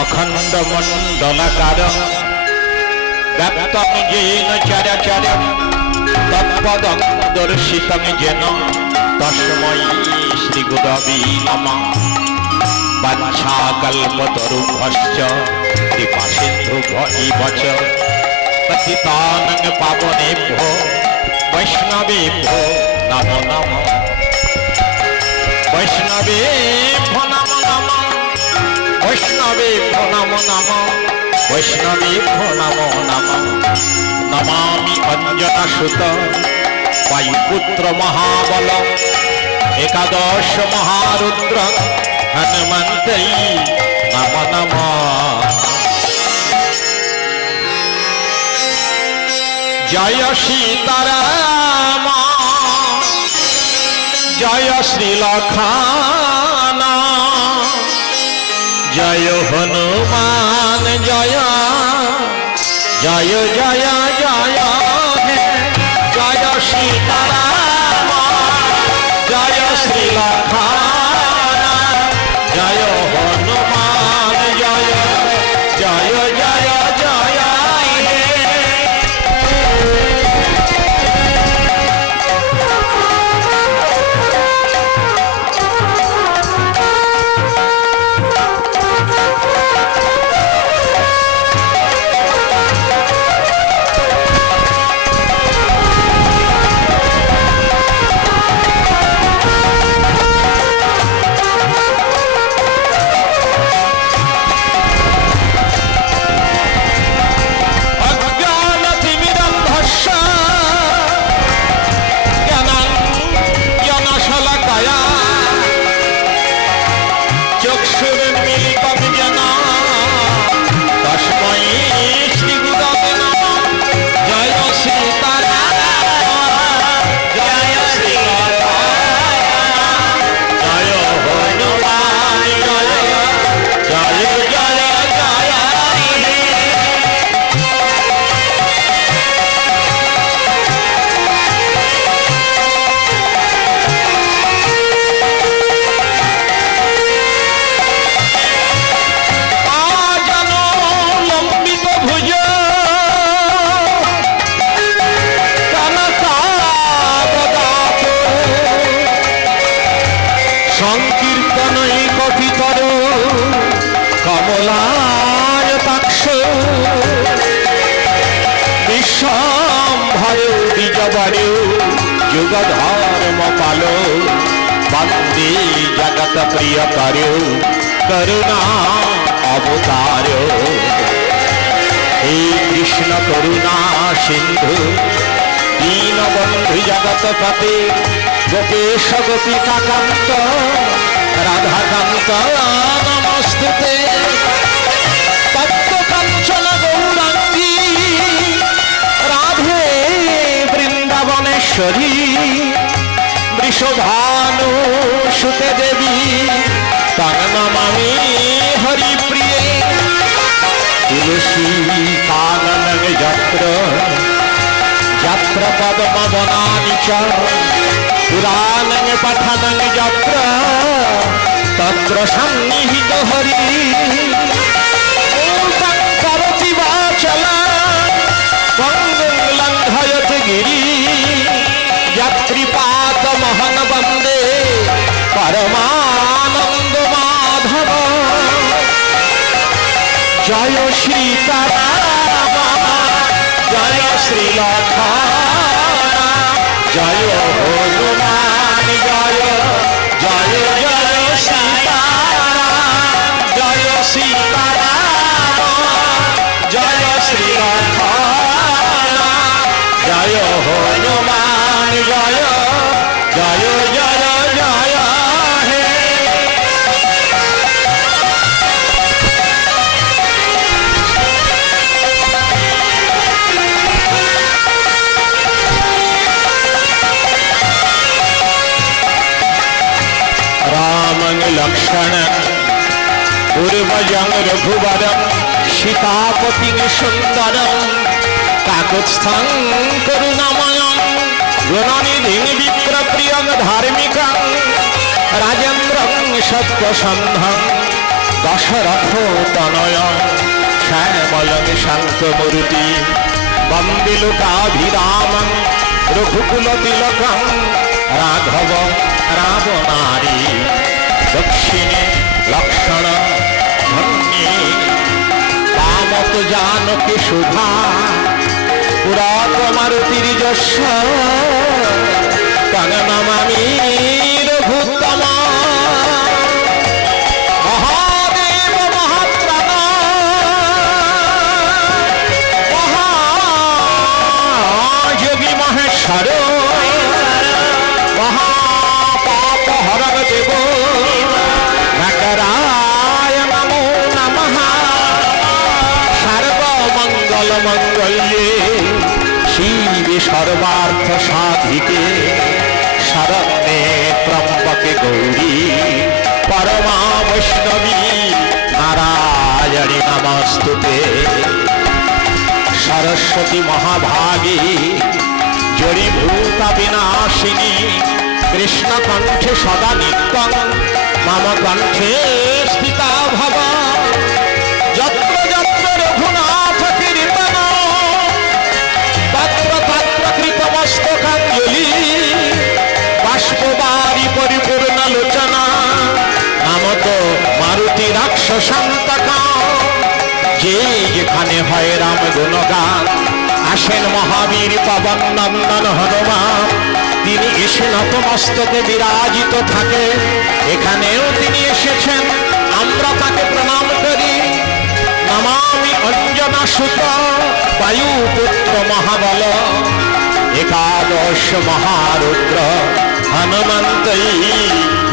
অখণ্ড মণ্ডলাকার ব্যক্তং যেন চরাচর তৎপদং দর্শিতং যেন। তস্মৈ শ্রী গুরবে নমঃ বাঞ্ছাকল্পতরুভশ্চ কৃপা সিন্ধু এব চ পতিতানং পাবনেভ্যো, বৈষ্ণবেভ্যো, নমো নমঃ। বৈষ্ণবেভ্যো বৈষ্ণবেভ্যো নমো নমঃ বৈষ্ণবেভ্যো নমো নমঃ। নমামি অঞ্জনসুত বায়ুপুত্র মহাবল, একাদশ মহারুদ্র, হনুমন্তৈ, নম নম। জয় সীতারাম, জয় শ্রীলক্ষণ জয় হনুমান জয়। জয় জয় জয় সংকীর্তনই কথিতর, কমলায় তাক্ষ। বিশ্বম্ভয় দ্বিজবরে যুগধর্ম পাল, বন্দে জগত প্রিয় করো করুণা অবতার। হে কৃষ্ণ করুণা সিন্ধু দীনবন্ধু জগত পতে গোপেশ গোপিকাকান্ত রাধাকান্ত নমস্তুতে তপ্ত কাঞ্চন গৌরাঙ্গী রাধে, বৃন্দাবনেশ্বরী বৃষভানু সুতে দেবী তং নমামি হরিপ্রিয়ে, তুলসী কানন যত্র যত্র পদ্মবনানি চ পুরাণং পঠনং যত্র তত্র সন্নিহিত হরি মূর্তং করতি বাচলা পঙ্গুং লঙ্ঘয়ত গিরি যৎকৃপাত মহন বন্দে জয় শ্রীলক্ষণ জয় রামং লক্ষ্মণ পূর্বজং রঘুবরম, সীতাপতি সুন্দরম কাকুৎস্থং করুণাময়ং গুণনিধি বিপ্রপ্রিয়ং ধার্মিকং, রাজেন্দ্রং সত্যসন্ধং দশরথ তনয়ং শ্যামলং শান্তমূর্তি বন্দে লোকাভিরামং রঘুকুল দক্ষিণে লক্ষণ ধন্যে কামত জানকী শুভা পুরাত মারুতির যশ কাননামামি সর্বার্থ সাধিকে শরণ্যে ত্রম্বকে গৌরী পরমা বৈষ্ণবী নারায়ণী নমস্তুতে। সরস্বতী মহাভাগী জড়ীভূতা বিনাশিনী কৃষ্ণ কণ্ঠে সদা নিত্যং, মম কণ্ঠে স্থিতা ভব। রাক্ষসান্তকা যে যেখানে হয় রাম গুণগান, আসেন মহাবীর পবন নন্দন হনুমান। তিনি এসে নতমস্তকে বিরাজিত থাকে। এখানেও তিনি এসেছেন, আমরা তাকে প্রণাম করি। নমামি অঞ্জনা সুত বায়ুপুত্র মহাবল। একাদশ মহারুদ্র হনুমন্তই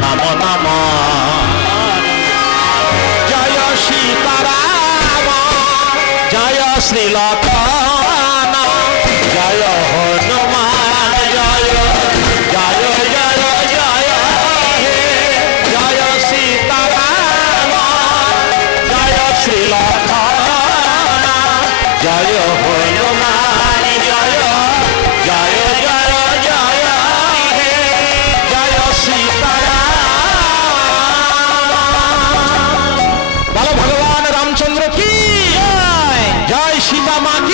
নম নম। শ্রীলক্ষণ জয় হনুমান জয় জয় জয় জয় হে জয় সীতারাম। জয় শ্রীলক্ষণ জয় হনুমান। জয়